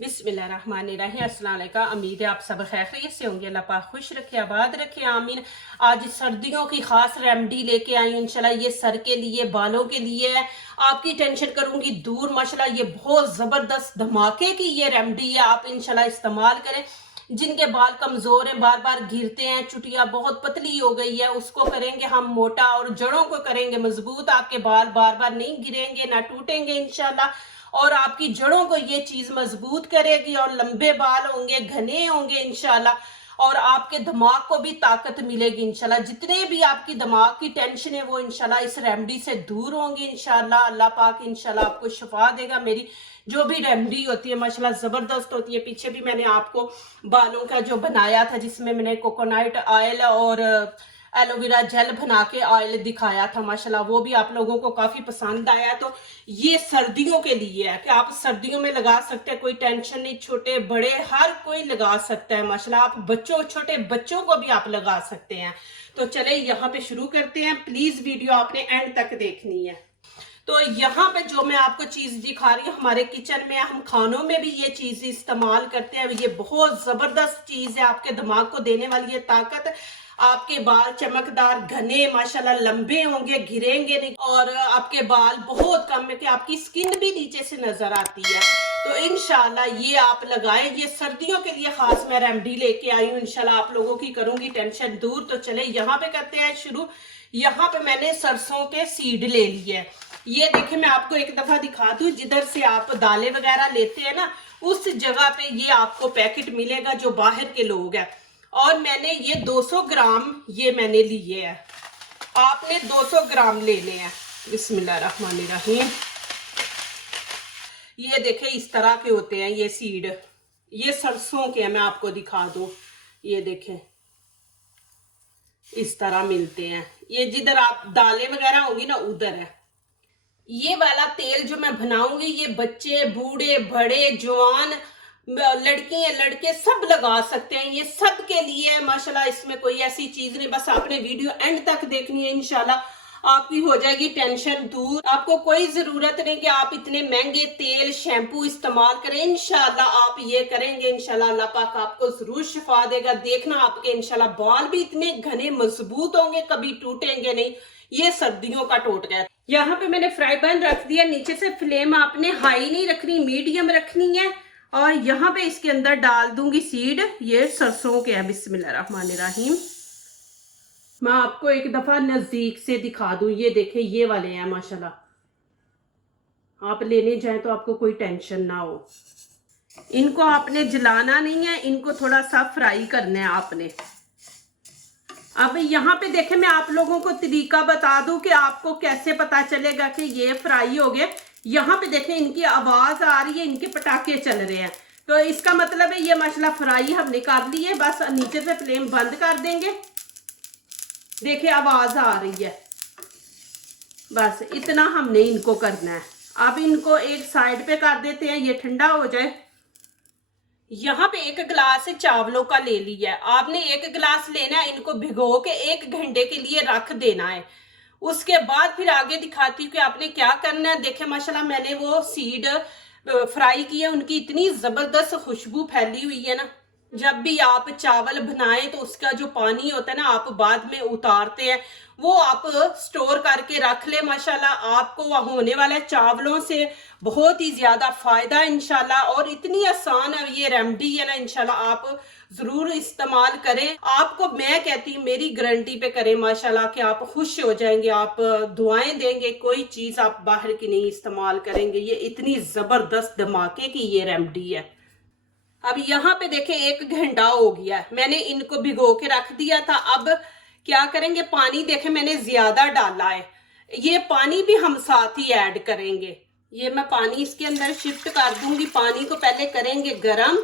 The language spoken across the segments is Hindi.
बिस्मिल्लाहिर्रहमानिर्रहीम। अस्सलाम वालेकुम। उम्मीद है आप सब खैरियत से होंगे। अल्लाह पाक खुश रखे, आबाद रखे, आमीन। आज सर्दियों की खास रेमेडी लेके आई हूँ इंशाल्लाह। ये सर के लिए, बालों के लिए है। आपकी टेंशन करूंगी दूर माशाल्लाह। ये बहुत जबरदस्त धमाके की ये रेमेडी है, आप इंशाल्लाह इस्तेमाल करें। जिनके बाल कमजोर हैं, बार बार गिरते हैं, चुटिया बहुत पतली हो गई है, उसको करेंगे हम मोटा और जड़ों को करेंगे मजबूत। आपके बाल बार बार नहीं गिरेंगे, ना टूटेंगे इंशाल्लाह। और आपकी जड़ों को ये चीज मजबूत करेगी और लंबे बाल होंगे, घने होंगे इंशाल्लाह। और आपके दिमाग को भी ताकत मिलेगी इंशाल्लाह। जितने भी आपकी दिमाग की टेंशन है वो इंशाल्लाह इस रेमेडी से दूर होंगी इंशाल्लाह। अल्लाह पाक इंशाल्लाह आपको शिफा देगा। मेरी जो भी रेमेडी होती है माशाल्लाह जबरदस्त होती है। पीछे भी मैंने आपको बालों का जो बनाया था, जिसमें मैंने कोकोनट ऑयल और एलोवेरा जेल बना के ऑयल दिखाया था माशाल्लाह, वो भी आप लोगों को काफी पसंद आया। तो ये सर्दियों के लिए है कि आप सर्दियों में लगा सकते हैं, कोई टेंशन नहीं। छोटे बड़े हर कोई लगा सकता है माशाल्लाह। आप बच्चों, छोटे बच्चों को भी आप लगा सकते हैं। तो चले यहाँ पे शुरू करते हैं। प्लीज वीडियो आपने एंड तक देखनी है। तो यहाँ पे जो मैं आपको चीज दिखा रही हूँ, हमारे किचन में हम खानों में भी ये चीज इस्तेमाल करते हैं। ये बहुत जबरदस्त चीज है, आपके दिमाग को देने वाली है ताकत। आपके बाल चमकदार, घने माशाल्लाह, लंबे होंगे, गिरेंगे नहीं। और आपके बाल बहुत कम है कि आपकी स्किन भी नीचे से नजर आती है। तो इंशाल्लाह ये आप लगाएं। ये सर्दियों के लिए खास मैं रेमेडी लेके आई हूँ इंशाल्लाह। आप लोगों की करूंगी टेंशन दूर। तो चले यहाँ पे करते हैं शुरू। यहाँ पे मैंने सरसों के सीड ले लिए हैं। ये देखें, मैं आपको एक दफा दिखा दूं। जिधर से आप दालें वगैरह लेते हैं ना, उस जगह पे ये आपको पैकेट मिलेगा जो बाहर के लोग हैं। और मैंने ये 200 ग्राम ये मैंने लिए हैं। आपने 200 ग्राम लेने हैं। बिस्मिल्लाहिर्रहमानिर्रहीम। ये देखें, इस तरह के होते हैं ये सीड। ये सरसों के हैं, मैं आपको दिखा दूं। ये देखें, इस तरह मिलते हैं। ये जिधर आप दालें वगैरह होंगी ना, उधर है। ये वाला तेल जो मैं बनाऊंगी, ये बच्चे, बूढ़े, बड़े, जवान, लड़कियां, लड़के सब लगा सकते हैं। ये सब के लिए है माशाल्लाह। इसमें कोई ऐसी चीज नहीं, बस आपने वीडियो एंड तक देखनी है इंशाल्लाह। आपकी हो जाएगी टेंशन दूर। आपको कोई जरूरत नहीं कि आप इतने महंगे तेल, शैम्पू इस्तेमाल करें। इंशाल्लाह आप ये करेंगे, इंशाल्लाह अल्लाह पाक आपको जरूर शिफा देगा। देखना आपके इंशाल्लाह बाल भी इतने घने मजबूत होंगे, कभी टूटेंगे नहीं। ये सर्दियों का टोटका है। यहाँ पे मैंने फ्राई पैन रख दिया। नीचे से फ्लेम आपने हाई नहीं रखनी, मीडियम रखनी है। और यहाँ पे इसके अंदर डाल दूंगी सीड। ये सरसों के है। बिस्मिल्लाहिर्रहमानिर्रहीम। मैं आपको एक दफा नजदीक से दिखा दूं। ये देखें, ये वाले हैं माशाल्लाह। आप लेने जाएं तो आपको कोई टेंशन ना हो। इनको आपने जलाना नहीं है, इनको थोड़ा सा फ्राई करना है आपने। अब यहाँ पे देखें, मैं आप लोगों को तरीका बता दूं कि आपको कैसे पता चलेगा कि ये फ्राई हो गए। यहाँ पे देखें, इनकी आवाज आ रही है, इनके पटाखे चल रहे हैं। तो इसका मतलब है ये माशाल्लाह फ्राई हमने कर ली है। बस नीचे से फ्लेम बंद कर देंगे। देखिए आवाज आ रही है। बस इतना हमने इनको करना है। अब इनको एक साइड पे कर देते हैं, ये ठंडा हो जाए। यहाँ पे 1 गिलास चावलों का ले लिया है। आपने 1 गिलास लेना है। इनको भिगो के 1 घंटे के लिए रख देना है। उसके बाद फिर आगे दिखाती हूँ कि आपने क्या करना है। देखे माशाल्लाह, मैंने वो सीड फ्राई किए, उनकी इतनी जबरदस्त खुशबू फैली हुई है ना। जब भी आप चावल बनाएं तो उसका जो पानी होता है ना, आप बाद में उतारते हैं, वो आप स्टोर करके रख ले माशाल्लाह। आपको होने वाला है चावलों से बहुत ही ज्यादा फायदा इंशाल्लाह। और इतनी आसान है ये रेमेडी है ना, इंशाल्लाह आप जरूर इस्तेमाल करें। आपको मैं कहती हूँ, मेरी गारंटी पे करें माशाल्लाह कि आप खुश हो जाएंगे। आप दुआएं देंगे। कोई चीज आप बाहर की नहीं इस्तेमाल करेंगे। ये इतनी जबरदस्त धमाके की ये रेमेडी है। अब यहाँ पे देखें, 1 घंटा हो गया है। मैंने इनको भिगो के रख दिया था। अब क्या करेंगे, पानी देखें मैंने ज्यादा डाला है। ये पानी भी हम साथ ही ऐड करेंगे। ये मैं पानी इसके अंदर शिफ्ट कर दूंगी। पानी को पहले करेंगे गरम।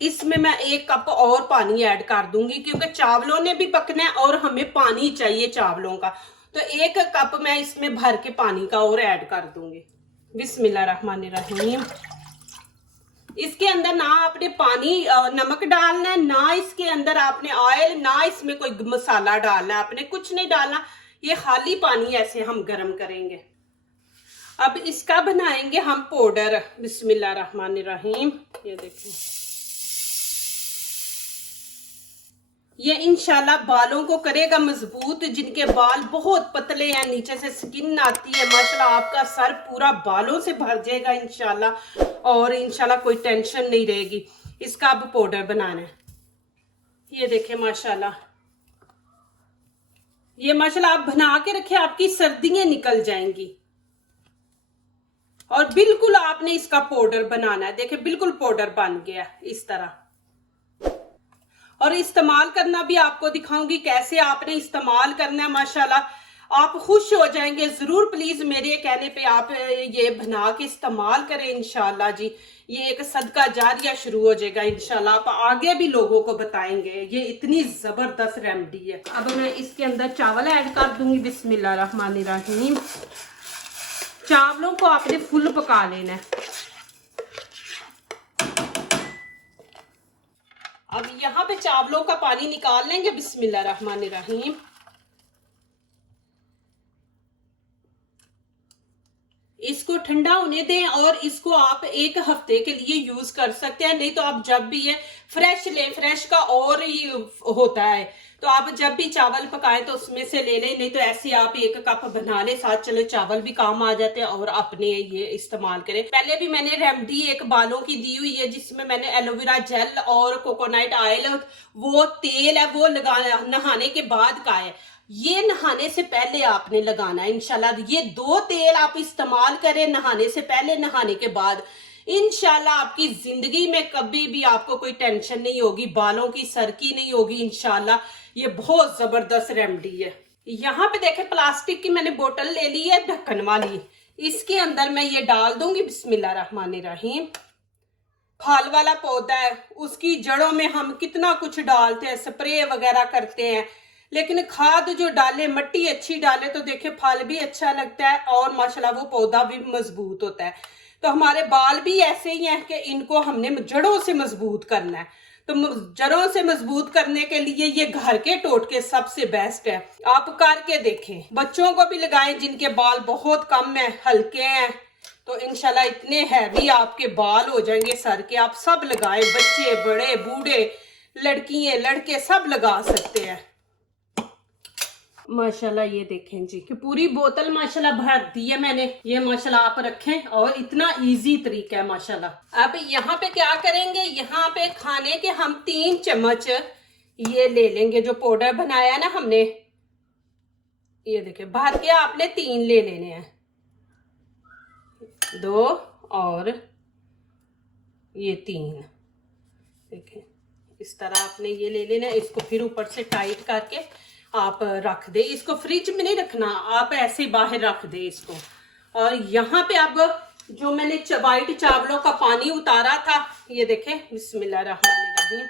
इसमें मैं 1 कप और पानी ऐड कर दूंगी, क्योंकि चावलों ने भी पकना है और हमें पानी चाहिए चावलों का। तो 1 कप मैं इसमें भर के पानी का और ऐड कर दूंगी। बिस्मिल्लाहिर्रहमानिर्रहीम। इसके अंदर ना आपने पानी नमक डालना है, ना इसके अंदर आपने ऑयल, ना इसमें कोई मसाला डालना है। आपने कुछ नहीं डालना। ये खाली पानी ऐसे हम गर्म करेंगे। अब इसका बनाएंगे हम पाउडर। बिस्मिल्लाहिर्रहमानिर्रहीम। ये देखिए, ये इंशाल्लाह बालों को करेगा मजबूत। जिनके बाल बहुत पतले हैं, नीचे से स्किन आती है, माशाल्लाह आपका सर पूरा बालों से भर जाएगा इंशाल्लाह, और इंशाल्लाह कोई टेंशन नहीं रहेगी। इसका अब पाउडर बनाना है। ये देखें माशाल्लाह, ये माशाल्लाह आप बना के रखें, आपकी सर्दियां निकल जाएंगी। और बिल्कुल आपने इसका पाउडर बनाना है। देखें बिल्कुल पाउडर बन गया इस तरह। और इस्तेमाल करना भी आपको दिखाऊंगी कैसे आपने इस्तेमाल करना है। माशाल्लाह आप खुश हो जाएंगे। जरूर प्लीज मेरे कहने पे आप ये बना के इस्तेमाल करें इंशाल्लाह जी। ये एक सदका जारिया शुरू हो जाएगा इंशाल्लाह। आप आगे भी लोगों को बताएंगे। ये इतनी जबरदस्त रेमेडी है। अब मैं इसके अंदर चावल ऐड कर दूंगी। बिस्मिल्लाहिर्रहमानिर्रहीम। चावलों को आपने फुल पका लेना है। अब यहाँ पे चावलों का पानी निकाल लेंगे। बिस्मिल्लाहिर्रहमानिर्रहीम। इसको ठंडा होने दें और इसको आप 1 हफ्ते के लिए यूज कर सकते हैं। नहीं तो आप जब भी ये फ्रेश लें, फ्रेश का और ही होता है, तो आप जब भी चावल पकाएं तो उसमें से ले लें। नहीं तो ऐसे आप 1 कप बना लें, साथ चले चावल भी काम आ जाते हैं और अपने ये इस्तेमाल करें। पहले भी मैंने रेमेडी एक बालों की दी हुई है, जिसमें मैंने एलोवेरा जेल और कोकोनट ऑयल, वो तेल है वो लगाना नहाने के बाद का है। ये नहाने से पहले आपने लगाना है इंशाल्लाह। ये 2 तेल आप इस्तेमाल करें, नहाने से पहले, नहाने के बाद। इंशाल्लाह आपकी जिंदगी में कभी भी आपको कोई टेंशन नहीं होगी, बालों की, सर की नहीं होगी इंशाल्लाह। ये बहुत जबरदस्त रेमेडी है। यहाँ पे देखें प्लास्टिक की मैंने बोतल ले ली है ढक्कन वाली। इसके अंदर मैं ये डाल दूंगी। बिस्मिल्लाहिर्रहमानिर्रहीम। फल वाला पौधा है, उसकी जड़ों में हम कितना कुछ डालते हैं, स्प्रे वगैरह करते हैं, लेकिन खाद जो डाले, मिट्टी अच्छी डाले तो देखे फल भी अच्छा लगता है और माशाल्लाह वो पौधा भी मजबूत होता है। तो हमारे बाल भी ऐसे ही हैं कि इनको हमने जड़ों से मजबूत करना है। तो जड़ों से मजबूत करने के लिए ये घर के टोटके सबसे बेस्ट है। आप करके देखें। बच्चों को भी लगाएं जिनके बाल बहुत कम है, हल्के हैं, तो इंशाल्लाह इतने हैवी आपके बाल हो जाएंगे सर के। आप सब लगाएं, बच्चे, बड़े, बूढ़े, लड़कियां, लड़के सब लगा सकते हैं माशाल्लाह। ये देखें जी कि पूरी बोतल माशाल्लाह भर दी है मैंने। ये माशाल्लाह आप रखें, और इतना इजी तरीका है माशाल्लाह। अब यहाँ पे क्या करेंगे, यहाँ पे खाने के हम 3 चम्मच ये ले लेंगे जो पाउडर बनाया ना हमने। ये देखें भर के आपने 3 ले लेने हैं, 2 और ये 3। देखें इस तरह आपने ये ले लेना है। इसको फिर ऊपर से टाइट करके आप रख दे। इसको फ्रिज में नहीं रखना, आप ऐसे ही बाहर रख दे इसको। और यहाँ पे अब जो मैंने वाइट चावलों का पानी उतारा था, ये देखें बिस्मिल्लाहिर्रहमानिर्रहीम,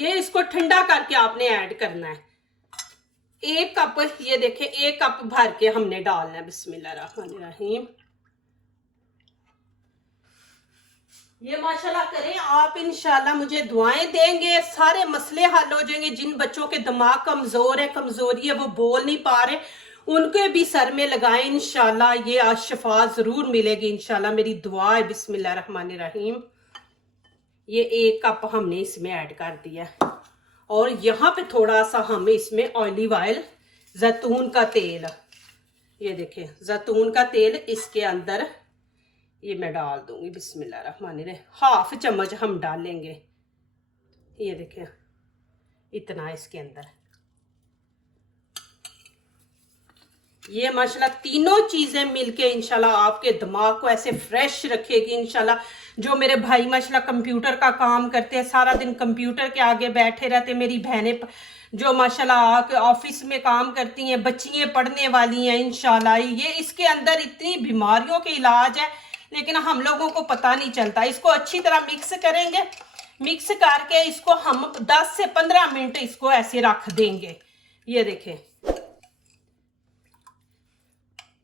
ये इसको ठंडा करके आपने ऐड करना है। 1 कप, ये देखें 1 कप भर के हमने डालना है। बिस्मिल्लाहिर्रहमानिर्रहीम। ये माशाल्लाह करें आप, इंशाल्लाह मुझे दुआएं देंगे, सारे मसले हल हो जाएंगे। जिन बच्चों के दिमाग कमजोर है, कमजोरी है, वो बोल नहीं पा रहे, उनके भी सर में लगाएं इंशाल्लाह। ये आज शिफा जरूर मिलेगी इंशाल्लाह, मेरी दुआ है। बिस्मिल्लाहिर्रहमानिर्रहीम। ये 1 कप हमने इसमें ऐड कर दिया। और यहाँ पे थोड़ा सा हम इसमें ऑलिव ऑयल, जैतून का तेल, ये देखें जैतून का तेल इसके अंदर ये मैं डाल दूंगी। बिस्मिल्लाहिर्रहमानिर्रहीम। 1/2 चम्मच हम डालेंगे। ये देखें इतना इसके अंदर। ये माशाल्लाह तीनों चीजें मिलके इंशाल्लाह आपके दिमाग को ऐसे फ्रेश रखेगी इंशाल्लाह। जो मेरे भाई माशाल्लाह कंप्यूटर का काम करते हैं, सारा दिन कंप्यूटर के आगे बैठे रहते, मेरी बहनें जो माशाल्लाह ऑफिस में काम करती हैं, बच्चियां पढ़ने वाली हैं इंशाल्लाह, ये इसके अंदर इतनी बीमारियों के इलाज है, लेकिन हम लोगों को पता नहीं चलता। इसको अच्छी तरह मिक्स करेंगे। मिक्स करके इसको हम 10 से 15 मिनट इसको ऐसे रख देंगे। ये देखें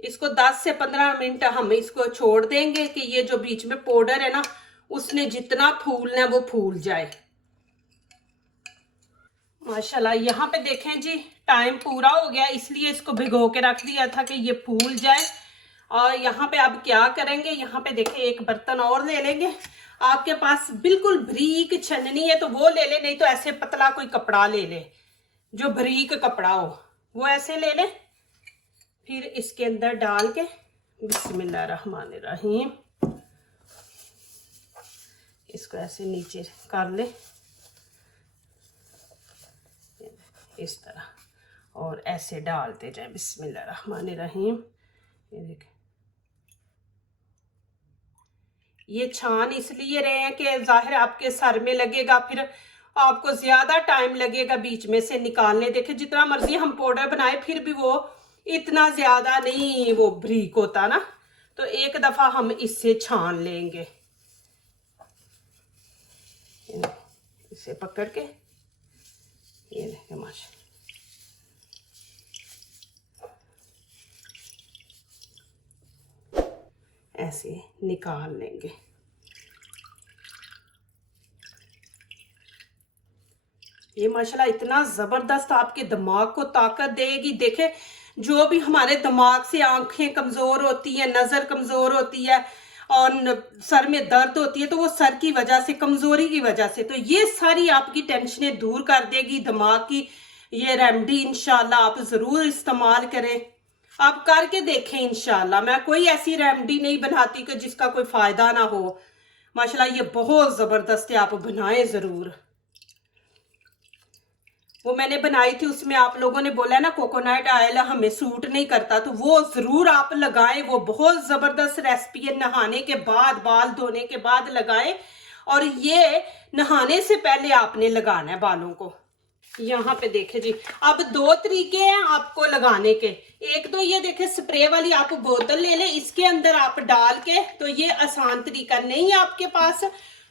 इसको 10 से 15 मिनट हम इसको छोड़ देंगे कि ये जो बीच में पाउडर है ना, उसने जितना फूलना है वो फूल जाए माशाल्लाह। यहाँ पे देखें जी टाइम पूरा हो गया, इसलिए इसको भिगो के रख दिया था कि ये फूल जाए। और यहाँ पे अब क्या करेंगे, यहाँ पे देखिए एक बर्तन और ले लेंगे। आपके पास बिल्कुल बारीक छन्नी है तो वो ले ले, नहीं तो ऐसे पतला कोई कपड़ा ले ले जो बारीक कपड़ा हो, वो ऐसे ले ले। फिर इसके अंदर डाल के बिस्मिल्लाहिर्रहमानिर्रहीम इसको ऐसे नीचे कर ले इस तरह, और ऐसे डालते जाए बिस्मिल्लाहिर्रहमानिर्रहीम। ये देखें, ये छान इसलिए रहे हैं कि जाहिर आपके सर में लगेगा, फिर आपको ज्यादा टाइम लगेगा बीच में से निकालने। देखे जितना मर्जी हम पाउडर बनाए फिर भी वो इतना ज्यादा नहीं वो बारीक होता ना, तो एक दफा हम इससे छान लेंगे। इसे पकड़ के ये देखें माशा, ऐसे निकाल लेंगे। ये माशाल्लाह इतना जबरदस्त आपके दिमाग को ताकत देगी। देखे जो भी हमारे दिमाग से आंखें कमजोर होती है, नजर कमजोर होती है और सर में दर्द होती है, तो वो सर की वजह से, कमजोरी की वजह से, तो ये सारी आपकी टेंशनें दूर कर देगी दिमाग की। ये रेमेडी इंशाल्लाह आप जरूर इस्तेमाल करें, आप करके देखें इंशाल्लाह। मैं कोई ऐसी रेमेडी नहीं बनाती कि जिसका कोई फायदा ना हो। माशाल्लाह ये बहुत जबरदस्त है, आप बनाएं जरूर। वो मैंने बनाई थी, उसमें आप लोगों ने बोला ना कोकोनट ऑयल हमें सूट नहीं करता, तो वो जरूर आप लगाएं, वो बहुत जबरदस्त रेसिपी है। नहाने के बाद, बाल धोने के बाद लगाएं, और ये नहाने से पहले आपने लगाना है बालों को। यहाँ पे देखे जी, अब दो तरीके हैं आपको लगाने के। एक तो ये देखे स्प्रे वाली आप बोतल ले ले, इसके अंदर आप डाल के, तो ये आसान तरीका नहीं है आपके पास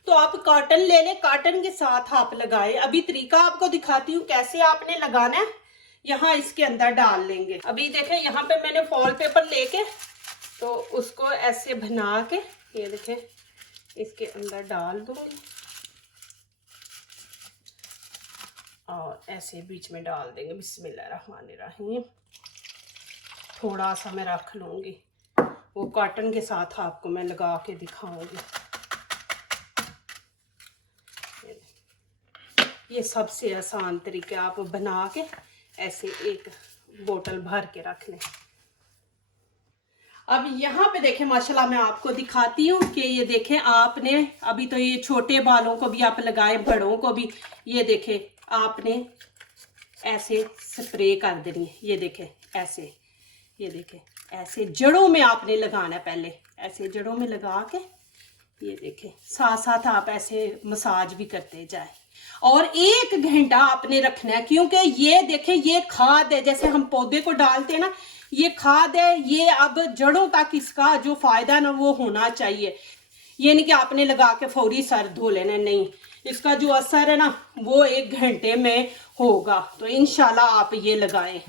तो आप कॉटन ले लें, कॉटन के साथ आप लगाएं। अभी तरीका आपको दिखाती हूँ कैसे आपने लगाना है। यहाँ इसके अंदर डाल लेंगे। अभी देखें यहाँ पे मैंने फॉल पेपर लेके तो उसको ऐसे बना के ये देखें इसके अंदर डाल दूंगी और ऐसे बीच में डाल देंगे बिस्मिल्लाहिर्रहमानिर्रहीम। थोड़ा सा मैं रख लूंगी, वो कॉटन के साथ आपको मैं लगा के दिखाऊंगी। ये सबसे आसान तरीका, आप बना के ऐसे एक बोतल भर के रख लें। अब यहाँ पे देखें माशाल्लाह मैं आपको दिखाती हूँ कि ये देखें आपने अभी तो ये छोटे बालों को भी आप लगाएं, बड़ों को भी। ये देखें आपने ऐसे स्प्रे कर देनी है। ये देखें ऐसे, ये देखें ऐसे जड़ों में आपने लगाना है। पहले ऐसे जड़ों में लगा के ये देखें साथ साथ आप ऐसे मसाज भी करते जाए, और 1 घंटा आपने रखना है। क्योंकि ये देखें ये खाद है, जैसे हम पौधे को डालते हैं ना, ये खाद है, ये अब जड़ों तक इसका जो फायदा ना वो होना चाहिए। ये नहीं कि आपने लगा के फौरी सर धो लेना, नहीं, इसका जो असर है ना वो 1 घंटे में होगा। तो इंशाल्लाह आप ये लगाएं।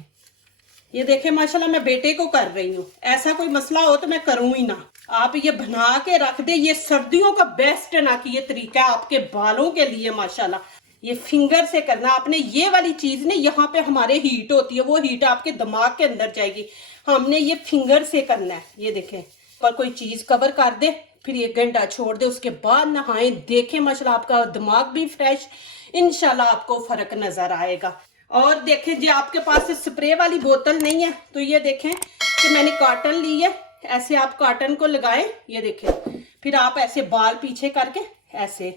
ये देखें माशाल्लाह मैं बेटे को कर रही हूँ, ऐसा कोई मसला हो तो मैं करूँ ही ना। आप ये बना के रख दे, ये सर्दियों का बेस्ट ना कि ये तरीका आपके बालों के लिए माशाल्लाह। ये फिंगर से करना आपने, ये वाली चीज ने यहाँ पे हमारे हीट होती है, वो हीट आपके दिमाग के अंदर जाएगी। हमने ये फिंगर से करना है। ये देखें पर कोई चीज कवर कर दे, फिर 1 घंटा छोड़ दे, उसके बाद नहाएं। देखें माशाल्लाह आपका दिमाग भी फ्रेश, इंशाल्लाह आपको फर्क नजर आएगा। और देखें जी आपके पास स्प्रे वाली बोतल नहीं है तो ये देखें कि मैंने कॉटन ली है, ऐसे आप कॉटन को लगाएं। ये देखें फिर आप ऐसे बाल पीछे करके ऐसे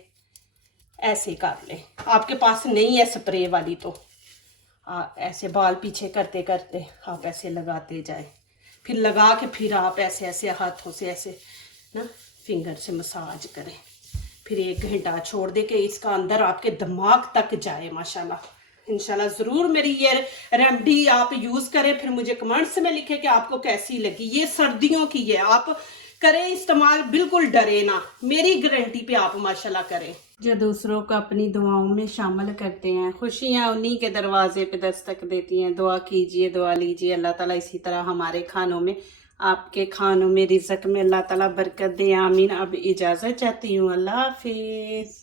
ऐसे कर लें। आपके पास नहीं है स्प्रे वाली तो ऐसे बाल पीछे करते करते आप ऐसे लगाते जाएं, फिर लगा के फिर आप ऐसे ऐसे हाथों से ऐसे ना फिंगर से मसाज करें। फिर 1 घंटा छोड़ दे के इसका अंदर आपके दिमाग तक जाए माशाल्लाह। इंशाल्लाह ज़रूर मेरी ये रेमेडी आप यूज़ करें, फिर मुझे कमेंट्स में लिखें कि आपको कैसी लगी। ये सर्दियों की है, आप करें इस्तेमाल, बिल्कुल डरे ना, मेरी गारंटी पे आप माशाल्लाह करें। जो दूसरों को अपनी दुआओं में शामिल करते हैं, खुशियाँ उन्हीं के दरवाजे पे दस्तक देती हैं। दुआ कीजिए, दुआ लीजिए, अल्लाह ताला इसी तरह हमारे खानों में, आपके खानों में, रिज़्क़ में अल्लाह ताला बरकत दे, आमीन। अब इजाज़त चाहती हूँ, अल्लाह हाफिज़।